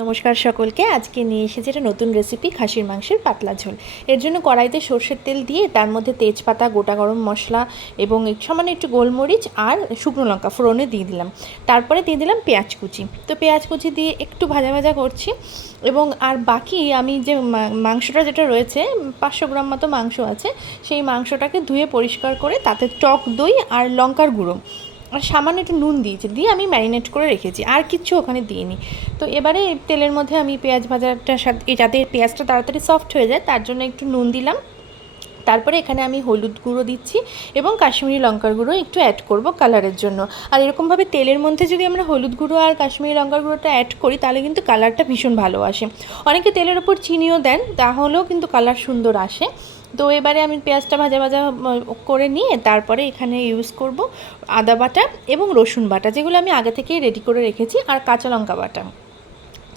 নমস্কার সকলকে। আজকে নিয়ে এসেছি একটা নতুন রেসিপি, খাসির মাংসের পাতলা ঝোল। এর জন্য কড়াইতে সর্ষের তেল দিয়ে তার মধ্যে তেজপাতা, গোটা গরম মশলা এবং সামান্য একটু গোলমরিচ আর শুকনো লঙ্কা ফোড়নে দিয়ে দিলাম। তারপরে দিয়ে দিলাম পেঁয়াজ কুচি। তো পেঁয়াজ কুচি দিয়ে একটু ভাজা ভাজা করছি এবং আর বাকি আমি যে মাংসটা যেটা রয়েছে 500 গ্রাম মতো মাংস আছে, সেই মাংসটাকে ধুয়ে পরিষ্কার করে তাতে টক দই আর লঙ্কার গুঁড়ো আর সামান্য একটু নুন দিয়েছি, দিয়ে আমি ম্যারিনেট করে রেখেছি, আর কিচ্ছু ওখানে দিইনি। তো এবারে তেলের মধ্যে আমি পেঁয়াজ ভাজাটার সাথে, যাতে পেঁয়াজটা তাড়াতাড়ি সফট হয়ে যায় তার জন্য একটু নুন দিলাম। তারপরে এখানে আমি হলুদ গুঁড়ো দিচ্ছি এবং কাশ্মীরি লঙ্কার গুঁড়ো একটু অ্যাড করব কালারের জন্য। আর এরকমভাবে তেলের মধ্যে যদি আমরা হলুদ গুঁড়ো আর কাশ্মীরি লঙ্কার গুঁড়োটা অ্যাড করি তাহলে কিন্তু কালারটা ভীষণ ভালো আসে। অনেকে তেলের ওপর চিনিও দেন, তাহলেও কিন্তু কালার সুন্দর আসে। তো এবারে আমি পেঁয়াজটা ভাজা ভাজা করে নিয়ে তারপরে এখানে ইউজ করব আদা বাটা এবং রসুন বাটা, যেগুলো আমি আগে থেকেই রেডি করে রেখেছি, আর কাঁচা লঙ্কা বাটা।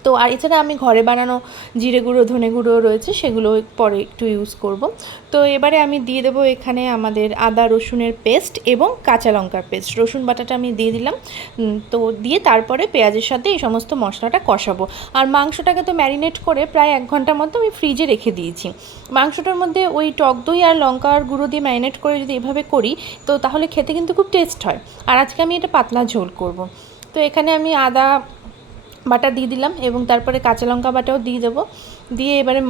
তো আর এছাড়া আমি ঘরে বানানো জিরে গুঁড়ো, ধনে গুঁড়ো রয়েছে, সেগুলো পরে একটু ইউজ করব। তো এবারে আমি দিয়ে দেবো এখানে আমাদের আদা রসুনের পেস্ট এবং কাঁচা লঙ্কার পেস্ট, রসুন বাটাটা আমি দিয়ে দিলাম। তো দিয়ে তারপরে পেঁয়াজের সাথে এই সমস্ত মশলাটা কষাবো। আর মাংসটাকে তো ম্যারিনেট করে প্রায় 1 ঘন্টার মতো আমি ফ্রিজে রেখে দিয়েছি। মাংসটার মধ্যে ওই টক দই আর লঙ্কার গুঁড়ো দিয়ে ম্যারিনেট করে যদি এভাবে করি তো তাহলে খেতে কিন্তু খুব টেস্ট হয়। আর আজকে আমি এটা পাতলা ঝোল করব। তো এখানে আমি আদা বাটা দিয়ে দিলাম এবং তারপরে কাঁচা লঙ্কা বাটাও দিয়ে দেবো। দিয়ে এবারে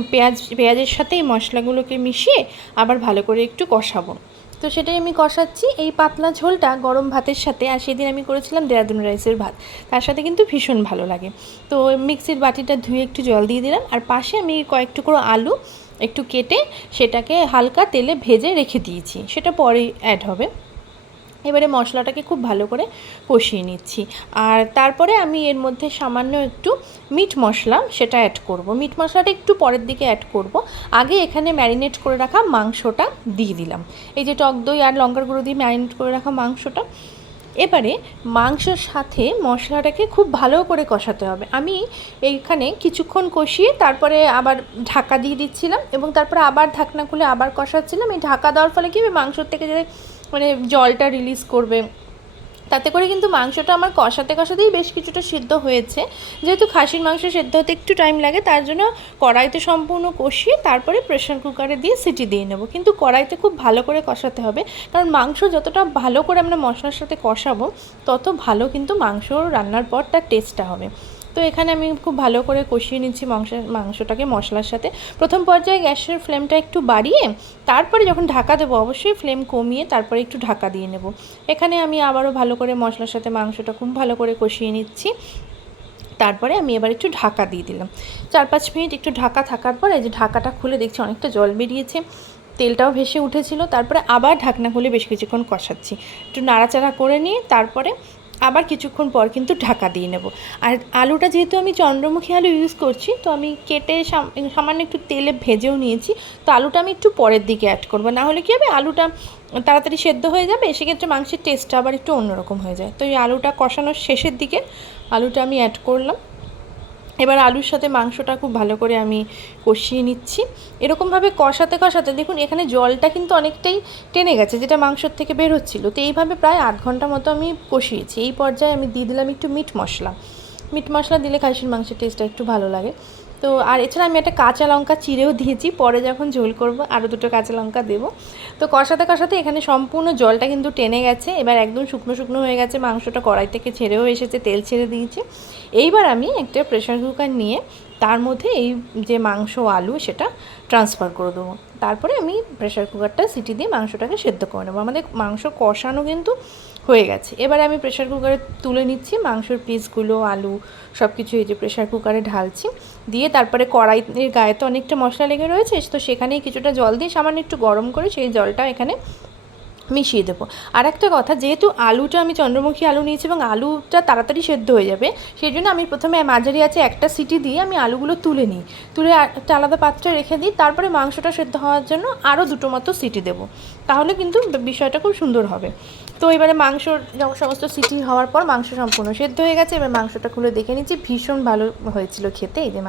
পেঁয়াজের সাথে এই মশলাগুলোকে মিশিয়ে আবার ভালো করে একটু কষাবো। তো সেটাই আমি কষাচ্ছি। এই পাতলা ঝোলটা গরম ভাতের সাথে, আর সেদিন আমি করেছিলাম দেরাদুন রাইসের ভাত, তার সাথে কিন্তু ভীষণ ভালো লাগে। তো মিক্সির বাটিটা ধুয়ে একটু জল দিয়ে দিলাম, আর পাশে আমি কয়েক টুকরো আলু একটু কেটে সেটাকে হালকা তেলে ভেজে রেখে দিয়েছি, সেটা পরে অ্যাড হবে। এবারে মশলাটাকে খুব ভালো করে কষিয়ে নিচ্ছি, আর তারপরে আমি এর মধ্যে সামান্য একটু মিট মশলা সেটা অ্যাড করব। মিট মশলাটা একটু পরের দিকে অ্যাড করব। আগে এখানে ম্যারিনেট করে রাখা মাংসটা দিয়ে দিলাম, এই যে টক দই আর লঙ্কার গুঁড়ো দিয়ে ম্যারিনেট করে রাখা মাংসটা। এবারে মাংসের সাথে মশলাটাকে খুব ভালো করে কষাতে হবে। আমি এইখানে কিছুক্ষণ কষিয়ে তারপরে আবার ঢাকা দিয়ে দিচ্ছিলাম এবং তারপরে আবার ঢাকনা খুলে আবার কষাচ্ছিলাম। এই ঢাকা দেওয়ার ফলে কি হবে, মাংসর থেকে যে জলটা রিলিজ করবে, তাতে করে কিন্তু মাংসটা আমার কষাতে কষাতেই বেশ কিছুটা সিদ্ধ হয়েছে। যেহেতু খাসির মাংস সেদ্ধ হতে একটু টাইম লাগে, তার জন্য কড়াইতে সম্পূর্ণ কষিয়ে তারপরে প্রেশার কুকারে দিয়ে সিটি দিয়ে নেব। কিন্তু কড়াইতে খুব ভালো করে কষাতে হবে, কারণ মাংস যতটা ভালো করে আমরা মশলার সাথে কষাবো তত ভালো কিন্তু মাংস রান্নার পর তার টেস্টটা হবে। তো এখানে আমি খুব ভালো করে কষিয়ে নিচ্ছি মাংসটাকে মশলার সাথে। প্রথম পর্যায়ে গ্যাসের ফ্লেমটা একটু বাড়িয়ে তারপরে যখন ঢাকা দেবো অবশ্যই ফ্লেম কমিয়ে তারপরে একটু ঢাকা দিয়ে নেব। এখানে আমি আবারও ভালো করে মশলার সাথে মাংসটা খুব ভালো করে কষিয়ে নিচ্ছি। তারপরে আমি এবার একটু ঢাকা দিয়ে দিলাম। 4-5 মিনিট একটু ঢাকা থাকার পর এই যে ঢাকাটা খুলে দেখছি অনেকটা জল বেরিয়েছে, তেলটাও ভেসে উঠেছিল। তারপরে আবার ঢাকনা খুলে বেশ কিছুক্ষণ কষাচ্ছি, একটু নাড়াচাড়া করে নিয়ে তারপরে আবার কিছুক্ষণ পর কিন্তু ঢাকা দিয়ে নেব। আর আলুটা যেহেতু আমি চন্দ্রমুখী আলু ইউজ করছি, তো আমি কেটে সামান্য একটু তেলে ভেজেও নিয়েছি। তো আলুটা আমি একটু পরের দিকে অ্যাড করবো, না হলে কী হবে, আলুটা তাড়াতাড়ি সেদ্ধ হয়ে যাবে, সেক্ষেত্রে মাংসের টেস্টটা আবার একটু অন্যরকম হয়ে যায়। তো এই আলুটা কষানোর শেষের দিকে আলুটা আমি অ্যাড করলাম। এবার আলুর সাথে মাংসটা খুব ভালো করে আমি কষিয়ে নিচ্ছি। এরকমভাবে কষাতে কষাতে দেখুন এখানে জলটা কিন্তু অনেকটাই টেনে গেছে, যেটা মাংসর থেকে বের হচ্ছিলো। তো এইভাবে প্রায় 8 ঘন্টা মতো আমি কষিয়েছি। এই পর্যায়ে আমি দিয়ে দিলাম একটু মিট মশলা। মিট মশলা দিলে খাসির মাংসের টেস্টটা একটু ভালো লাগে। তো আর এছাড়া আমি একটা কাঁচা লঙ্কা চিড়েও দিয়েছি, পরে যখন ঝোল করব আরও 2টো কাঁচা লঙ্কা দেবো। তো কষাতে কষাতে এখানে সম্পূর্ণ জলটা কিন্তু টেনে গেছে, এবার একদম শুকনো শুকনো হয়ে গেছে, মাংসটা কড়াই থেকে ছেড়েও এসেছে, তেল ছেড়ে দিয়েছে। এইবার আমি একটা প্রেশার কুকার নিয়ে তার মধ্যে এই যে মাংস আলু সেটা ট্রান্সফার করে দেবো। তারপরে আমি প্রেশার কুকারটা সিটি দিয়ে মাংসটাকে সেদ্ধ করে নেবো। আমাদের মাংস কষানো কিন্তু হয়ে গেছে। এবারে আমি প্রেশার কুকারে তুলে নিচ্ছি মাংসর পিসগুলো, আলু সব কিছু এই যে প্রেশার কুকারে ঢালছি। দিয়ে তারপরে কড়াইয়ের গায়ে তো অনেকটা মশলা লেগে রয়েছে, তো সেখানেই কিছুটা জল দিয়ে সামান্য একটু গরম করে সেই জলটা এখানে মিশিয়ে দেবো। আর একটা কথা, যেহেতু আলুটা আমি চন্দ্রমুখী আলু নিয়েছি এবং আলুটা তাড়াতাড়ি সেদ্ধ হয়ে যাবে, সেই জন্য আমি প্রথমে মাঝারি আছে একটা সিটি দিয়ে আমি আলুগুলো তুলে নিই, তুলে একটা আলাদা পাত্রে রেখে দিই। তারপরে মাংসটা সেদ্ধ হওয়ার জন্য আরও 2টো মতো সিটি দেবো, তাহলে কিন্তু বিষয়টা খুব সুন্দর হবে। তো এবারে মাংসর সমস্ত সিটি হওয়ার পর মাংস সম্পূর্ণ সেদ্ধ হয়ে গেছে। এবার মাংসটা খুলে দেখে নিচ্ছি, ভীষণ ভালো হয়েছিল খেতে। এই যে